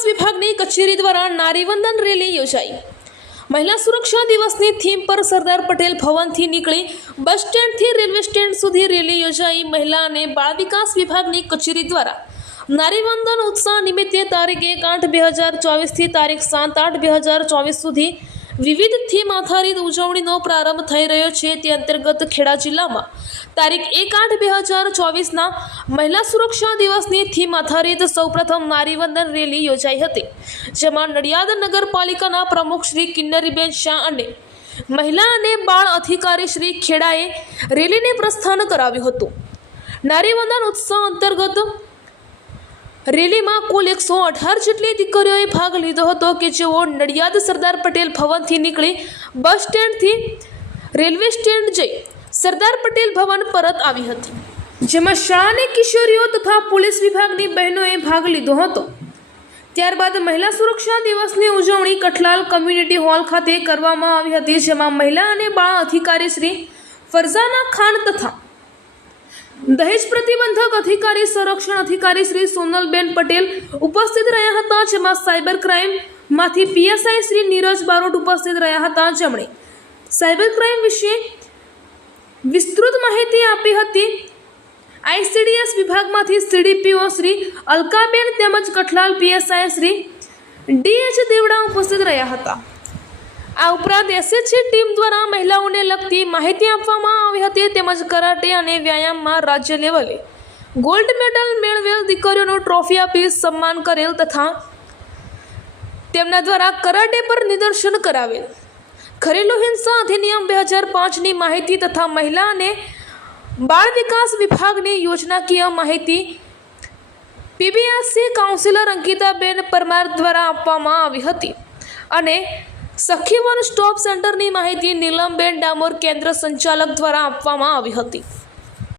વિકાસ વિભાગની કચેરી દ્વારા નારીવંદન રેલી યોજાઈ। મહિલા સુરક્ષા દિવસની થીમ પર સરદાર પટેલ ભવનથી નીકળી બસ સ્ટેન્ડથી રેલવે સ્ટેન્ડ સુધી રેલી યોજાઈ। મહિલા અને બાળ વિકાસ વિભાગની કચેરી દ્વારા નારીવંદન ઉત્સવ નિમિત્તે તારીખ 1/8/2024 થી તારીખ 7/8/2024 સુધી વિવિધ થીમ આધારિત ઉજવણીનો પ્રારંભ થઈ રહ્યો છે। તે અંતર્ગત ખેડા જિલ્લામાં તારીખ 1/8/2024ના મહિલા સુરક્ષા દિવસની થીમ આધારિત સૌપ્રથમ નારીવંદન રેલી યોજાઈ હતી, જેમાં નડિયાદ નગરપાલિકાના પ્રમુખ શ્રી કિન્નરીબેન શાહ અને મહિલા અને બાળ અધિકારી શ્રી ખેડાએ રેલીને પ્રસ્થાન કરાવ્યું હતું। નારીવંદન ઉત્સવ અંતર્ગત રેલીમાં કુલ 118 જેટલી દીકરીઓએ ભાગ લીધો હતો કે જેઓ નડિયાદ સરદાર પટેલ ભવનથી નીકળી બસ સ્ટેન્ડથી રેલવે સ્ટેન્ડ જઈ સરદાર પટેલ ભવન પરત આવી હતી, જેમાં શાળાની કિશોરીઓ તથા પોલીસ વિભાગની બહેનોએ ભાગ લીધો હતો। ત્યારબાદ મહિલા સુરક્ષા દિવસની ઉજવણી કઠલાલ કમ્યુનિટી હોલ ખાતે કરવામાં આવી હતી, જેમાં મહિલા અને બાળ અધિકારી શ્રી ફરઝાના ખાન તથા દહેજ પ્રતિબંધક અધિકારી સંરક્ષણ અધિકારી શ્રી સોનલબેન પટેલ ઉપસ્થિત રહ્યા હતા, જેમાં સાયબર ક્રાઇમમાંથી પીએસઆઈ શ્રી નીરજ બારોટ ઉપસ્થિત રહ્યા હતા, જેમણે સાયબર ક્રાઇમ વિશે વિસ્તૃત માહિતી આપી હતી। આઈસીડીએસ વિભાગમાંથી સીડીપીઓ શ્રી અલકાબેન તેમજ કઠલાલ પીએસઆઈ શ્રી ડીએચ દેવડા ઉપસ્થિત રહ્યા હતા। આ ઉપરાંત એસએચજી ટીમ દ્વારા મહિલાઓને લગતી માહિતી આપવામાં આવી હતી, તેમજ કરાટે અને વ્યાયામમાં રાજ્ય લેવલે ગોલ્ડ મેડલ મેળવેલ દીકરીઓનું ટ્રોફી આપી સન્માન કરેલ તથા તેમના દ્વારા કરાટે પર નિદર્શન કરાવેલ। ઘરેલું હિંસા અધિનિયમ 2005ની માહિતી તથા મહિલા અને બાળ વિકાસ વિભાગની યોજનાકીય માહિતી પીબીએસસી કાઉન્સિલર અંકિતાબેન પરમાર દ્વારા આપવામાં આવી હતી અને સખી વન સ્ટોપ સેન્ટરની માહિતી નીલમબેન ડામોર કેન્દ્ર સંચાલક દ્વારા આપવામાં આવી હતી।